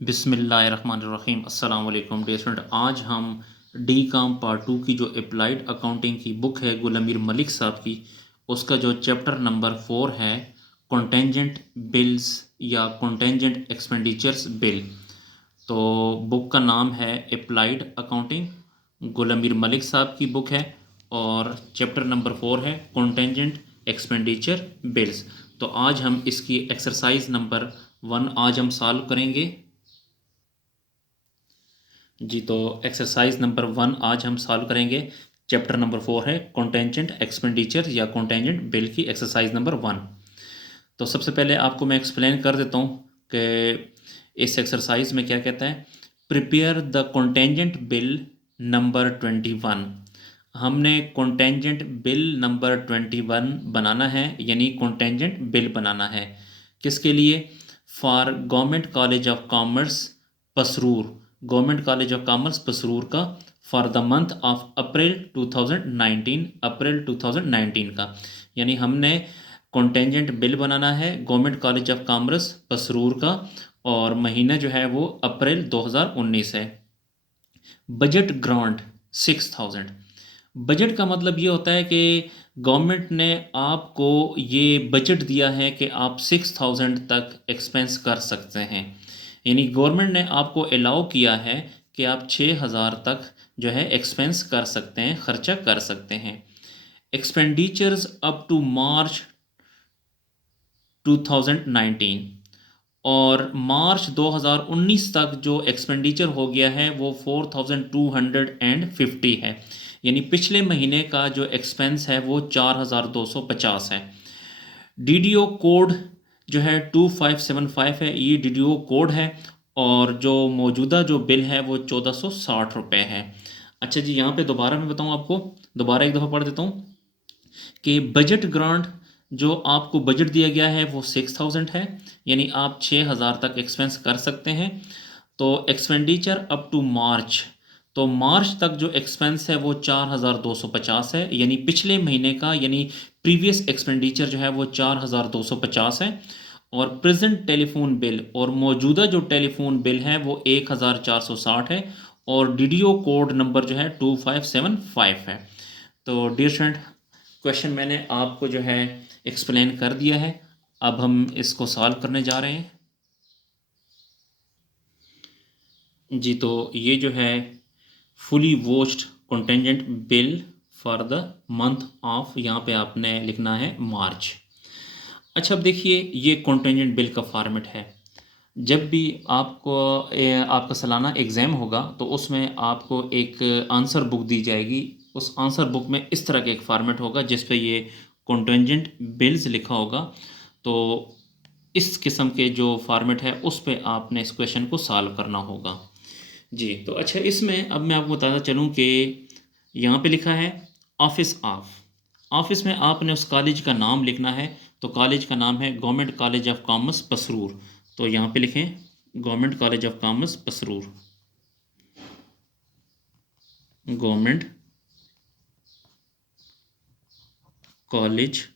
बिस्मिल्लाहिर्रहमानिर्रहीम अस्सलाम वालेकुम डियर स्टूडेंट। आज हम डी काम पार्ट 2 की जो अप्लाइड अकाउंटिंग की बुक है गुलामीर मलिक साहब की, उसका जो चैप्टर नंबर 4 है कॉन्टेंजेंट बिल्स या कॉन्टेंजेंट एक्सपेंडिचर्स बिल। तो बुक का नाम है अप्लाइड अकाउंटिंग, गुलामीर मलिक साहब की बुक है और चैप्टर नंबर 4 है कॉन्टेंजेंट एक्सपेंडिचर बिल्स। तो आज हम इसकी एक्सरसाइज नंबर 1 आज हम सॉल्व करेंगे जी। तो एक्सरसाइज नंबर 1 आज हम सॉल्व करेंगे। चैप्टर नंबर 4 है कॉन्टेंजेंट एक्सपेंडिचर या कॉन्टेंजेंट बिल की एक्सरसाइज नंबर 1। तो सबसे पहले आपको मैं एक्सप्लेन कर देता हूँ कि इस एक्सरसाइज में क्या कहता है। Prepare the contingent bill number 21। हमने कॉन्टेंजेंट बिल नंबर 21 बनाना है, यानी कॉन्टेंजेंट बिल बनाना है। किसके लिए? For government college of commerce Pasrur, government college of commerce Pasrur का, for the month of April 2019, April 2019 का। यानी हमने कॉन्टेंजेंट बिल बनाना है government college of commerce Pasrur का और महीना जो है वो अप्रैल 2019 है। Budget grant 6000। बजट का मतलब ये होता है कि गवर्नमेंट ने आपको ये बजट दिया है कि आप 6000 तक एक्सपेंस कर सकते हैं। यानी गवर्नमेंट ने आपको अलाउ किया है कि आप 6000 तक जो है एक्सपेंस कर सकते हैं, खर्चा कर सकते हैं। एक्सपेंडिचर्स अप टू मार्च 2019 और मार्च 2019 तक जो एक्सपेंडिचर हो गया है वो 4250 है। यानी पिछले महीने का जो एक्सपेंस है वो 4250 है। डीडीओ कोड जो है 2575 है, ये डीडीओ कोड है और जो मौजूदा जो बिल है वो 1460 रुपये है। अच्छा जी, यहाँ पे दोबारा मैं बताऊँ आपको, दोबारा एक दफ़ा पढ़ देता हूँ कि बजट ग्रांट जो आपको बजट दिया गया है वो 6000 है, यानी आप 6000 तक एक्सपेंस कर सकते हैं। तो एक्सपेंडिचर अप टू मार्च, तो मार्च तक जो एक्सपेंस है वो 4250 है, यानी पिछले महीने का, यानी प्रीवियस एक्सपेंडिचर जो है वो 4250 है। और प्रेजेंट टेलीफोन बिल और मौजूदा जो टेलीफोन बिल है वो 1460 है और डीडीओ कोड नंबर जो है 2575 है। तो डियर स्टूडेंट, क्वेश्चन मैंने आपको जो है एक्सप्लेन कर दिया है, अब हम इसको सॉल्व करने जा रहे हैं जी। तो ये जो है fully watched contingent bill for the month of, यहाँ पे आपने लिखना है मार्च। अच्छा, अब देखिए ये कॉन्टेंजेंट बिल का फॉर्मेट है। जब भी आपको आपका सालाना एग्ज़ाम होगा तो उसमें आपको एक आंसर बुक दी जाएगी। उस आंसर बुक में इस तरह का एक फॉर्मेट होगा जिस पे ये कॉन्टेंजेंट बिल्स लिखा होगा। तो इस किस्म के जो फॉर्मेट है उस पे आपने इस क्वेश्चन को सॉल्व करना होगा जी। तो अच्छा, इसमें अब मैं आपको बताता चलूँ कि यहाँ पे लिखा है ऑफिस ऑफ। ऑफिस में आपने उस कॉलेज का नाम लिखना है। तो कॉलेज का नाम है government college of commerce Pasrur. तो यहाँ पे लिखें government college of commerce Pasrur, government college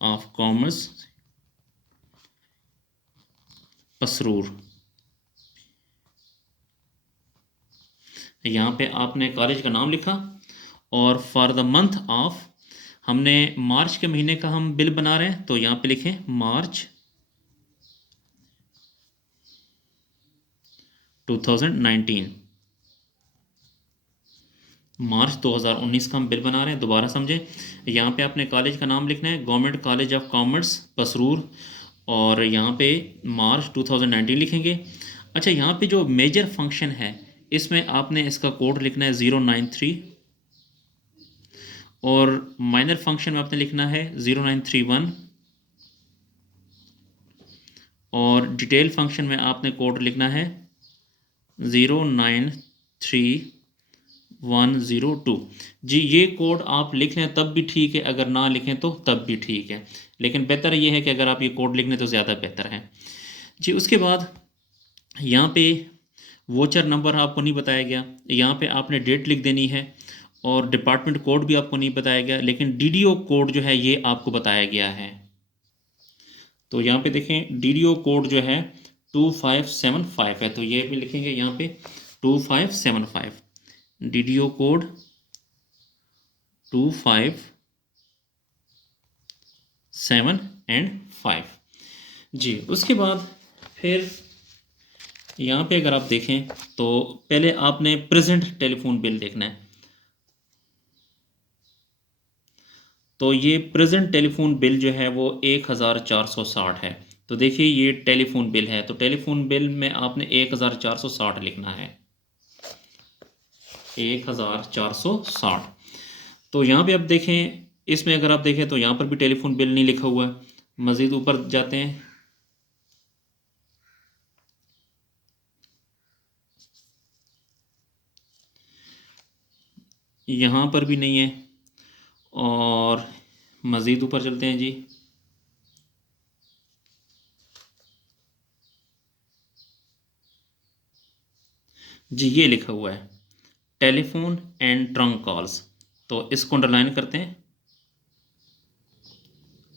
of commerce Pasrur. यहाँ पे आपने कॉलेज का नाम लिखा और फॉर द मंथ ऑफ, हमने मार्च के महीने का हम बिल बना रहे हैं तो यहाँ पे लिखें मार्च 2019, मार्च 2019 का हम बिल बना रहे हैं। दोबारा समझें, यहाँ पे आपने कॉलेज का नाम लिखना है government college of commerce Pasrur और यहाँ पे मार्च 2019 लिखेंगे। अच्छा, यहाँ पे जो मेजर फंक्शन है इसमें आपने इसका कोड लिखना है 093 और माइनर फंक्शन में आपने लिखना है 0931 और डिटेल फंक्शन में आपने कोड लिखना है 093102 जी। ये कोड आप लिख लें तब भी ठीक है, अगर ना लिखें तो तब भी ठीक है, लेकिन बेहतर ये है कि अगर आप ये कोड लिख लें तो ज़्यादा बेहतर है जी। उसके बाद यहाँ पे वोचर नंबर आपको नहीं बताया गया, यहाँ पे आपने डेट लिख देनी है और डिपार्टमेंट कोड भी आपको नहीं बताया गया, लेकिन डीडीओ कोड जो है ये आपको बताया गया है। तो यहाँ पे देखें डीडीओ कोड जो है 2575 है, तो ये भी लिखेंगे यहाँ पे 2575। DDO कोड 257 और 5 जी। उसके बाद फिर यहाँ पे अगर आप देखें तो पहले आपने प्रेजेंट टेलीफोन बिल देखना है। तो ये प्रेजेंट टेलीफोन बिल जो है वो 1460 है। तो देखिए ये टेलीफोन बिल है, तो टेलीफोन बिल में आपने 1460 लिखना है, 1460। तो यहाँ पे आप देखें, इसमें अगर आप देखें तो यहाँ पर भी टेलीफोन बिल नहीं लिखा हुआ है। मज़ीद ऊपर जाते हैं, यहाँ पर भी नहीं है, और मज़ीद ऊपर चलते हैं जी। जी ये लिखा हुआ है टेलीफोन एंड ट्रंक कॉल्स, तो इसको अंडरलाइन करते हैं।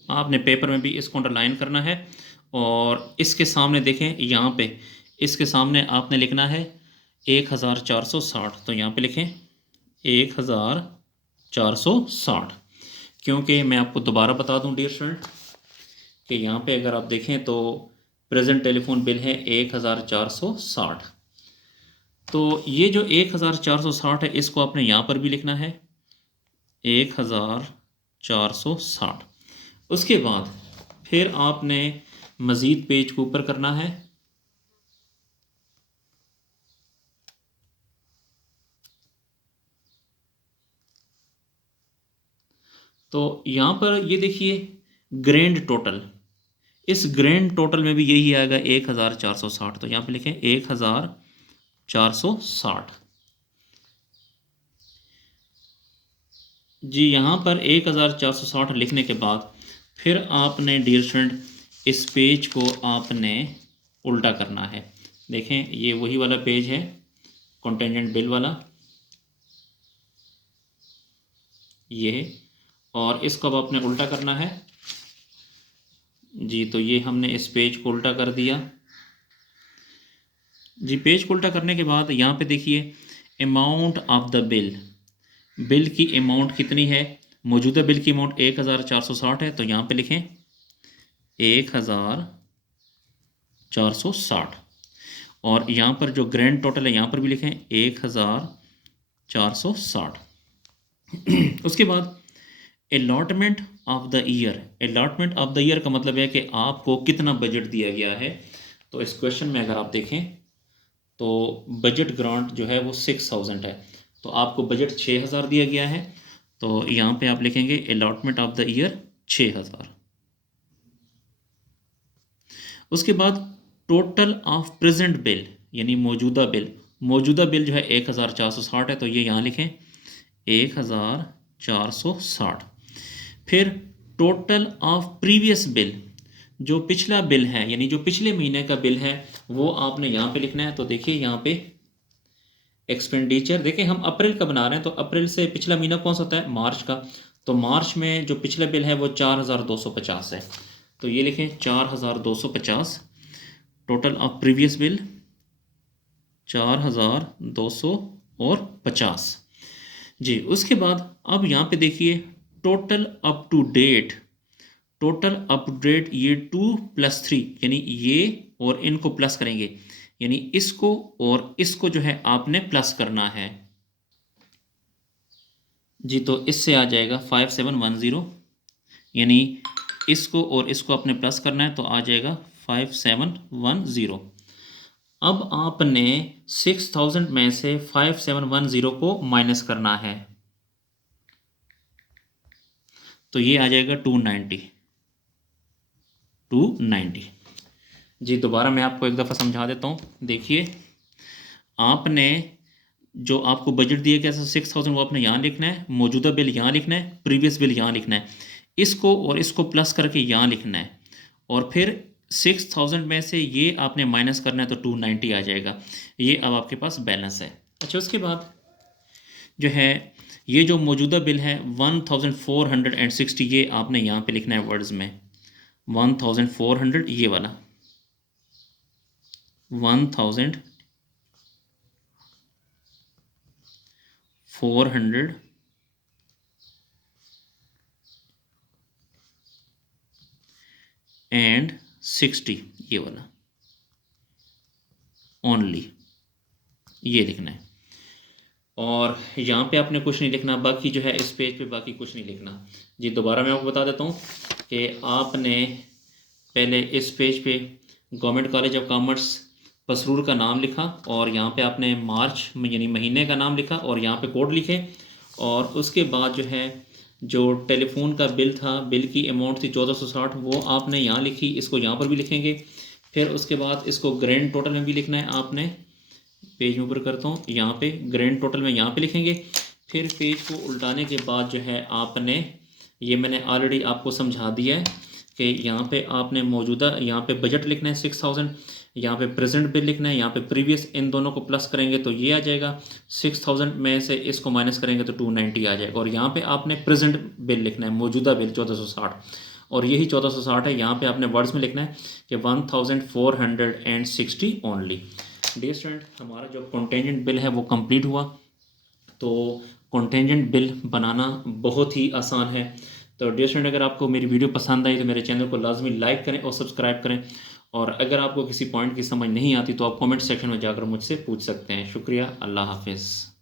आपने पेपर में भी इसको अंडरलाइन करना है, और इसके सामने देखें यहाँ पे, इसके सामने आपने लिखना है 1460। तो यहाँ पे लिखें 1460, क्योंकि मैं आपको दोबारा बता दूं डियर स्टूडेंट कि यहाँ पे अगर आप देखें तो प्रेजेंट टेलीफोन बिल है 1460। तो ये जो 1460 है इसको आपने यहाँ पर भी लिखना है 1460। उसके बाद फिर आपने मज़ीद पेज को ऊपर करना है, तो यहाँ पर ये देखिए ग्रैंड टोटल, इस ग्रैंड टोटल में भी यही आएगा 1460। तो यहाँ पे लिखें 1460 जी। यहाँ पर 1460 लिखने के बाद फिर आपने डियर स्टूडेंट इस पेज को आपने उल्टा करना है। देखें ये वही वाला पेज है कॉन्टेंजेंट बिल वाला, ये है, और इसको अब आपने उल्टा करना है जी। तो ये हमने इस पेज को उल्टा कर दिया जी। पेज को उल्टा करने के बाद यहाँ पे देखिए amount of the bill, bill की अमाउंट कितनी है, मौजूदा बिल की अमाउंट 1460 है, तो यहाँ पे लिखें 1460, और यहाँ पर जो ग्रैंड टोटल है यहाँ पर भी लिखें 1460। उसके बाद allotment of the year, allotment of the year का मतलब है कि आपको कितना बजट दिया गया है। तो इस क्वेश्चन में अगर आप देखें तो बजट ग्रांट जो है वो 6000 है, तो आपको बजट 6000 दिया गया है, तो यहाँ पे आप लिखेंगे अलॉटमेंट ऑफ द ईयर 6000। उसके बाद टोटल ऑफ प्रेजेंट बिल यानी मौजूदा बिल, मौजूदा बिल जो है 1460 है, तो ये यहाँ लिखें 1460। फिर टोटल ऑफ प्रीवियस बिल, जो पिछला बिल है यानी जो पिछले महीने का बिल है वो आपने यहाँ पे लिखना है। तो देखिए यहाँ पे एक्सपेंडिचर, देखिए हम अप्रैल का बना रहे हैं, तो अप्रैल से पिछला महीना कौन सा होता है, मार्च का, तो मार्च में जो पिछला बिल है वो 4250 है, तो ये लिखें 4250। टोटल ऑफ प्रीवियस बिल 4250 जी। उसके बाद अब यहाँ पे देखिए total up to date, total up to date ये 2+3 यानी ये और इनको प्लस करेंगे, यानी इसको और इसको जो है आपने प्लस करना है जी। तो इससे आ जाएगा 5710, यानी इसको और इसको आपने प्लस करना है, तो आ जाएगा 5710। अब आपने 6000 में से 5710 को माइनस करना है, तो ये आ जाएगा 290 जी। दोबारा मैं आपको एक दफ़ा समझा देता हूँ। देखिए आपने जो आपको बजट दिया गया 6000 वो आपने यहाँ लिखना है, मौजूदा बिल यहाँ लिखना है, प्रीवियस बिल यहाँ लिखना है, इसको और इसको प्लस करके यहाँ लिखना है, और फिर 6000 में से ये आपने माइनस करना है, तो 290 आ जाएगा। ये अब आपके पास बैलेंस है। अच्छा उसके बाद जो है ये जो मौजूदा बिल है 1460, ये आपने यहाँ पे लिखना है वर्ड्स में 1400, ये वाला 1460 ये वाला ओनली, ये लिखना है। और यहाँ पे आपने कुछ नहीं लिखना, बाकी जो है इस पेज पे बाकी कुछ नहीं लिखना जी। दोबारा मैं आपको बता देता हूँ कि आपने पहले इस पेज पे government college of commerce Pasrur का नाम लिखा, और यहाँ पे आपने मार्च यानी महीने का नाम लिखा और यहाँ पे कोड लिखे, और उसके बाद जो है जो टेलीफोन का बिल था, बिल की अमाउंट थी 1460, वो आपने यहाँ लिखी, इसको यहाँ पर भी लिखेंगे। फिर उसके बाद इसको ग्रैंड टोटल में भी लिखना है आपने, पेज में ऊपर करता हूँ, यहाँ पे ग्रैंड टोटल में यहाँ पे लिखेंगे। फिर पेज को उल्टाने के बाद जो है आपने, ये मैंने ऑलरेडी आपको समझा दिया है कि यहाँ पे आपने मौजूदा, यहाँ पे बजट लिखना है 6000, यहाँ पे प्रेजेंट बिल लिखना है, यहाँ पे प्रीवियस, इन दोनों को प्लस करेंगे तो ये आ जाएगा 6000 में से इसको माइनस करेंगे तो 290 आ जाएगा। और यहाँ पे आपने प्रेजेंट बिल लिखना है, मौजूदा बिल 1460, और यही 1460 है। यहाँ पे आपने वर्ड्स में लिखना है कि 1460 ओनली। डियर स्टूडेंट, हमारा जो कॉन्टेंजेंट बिल है वो कंप्लीट हुआ। तो कॉन्टेंजेंट बिल बनाना बहुत ही आसान है। तो डियर स्टूडेंट, अगर आपको मेरी वीडियो पसंद आई तो मेरे चैनल को लाजमी लाइक करें और सब्सक्राइब करें। और अगर आपको किसी पॉइंट की समझ नहीं आती तो आप कमेंट सेक्शन में जाकर मुझसे पूछ सकते हैं। शुक्रिया, अल्लाह हाफिज़।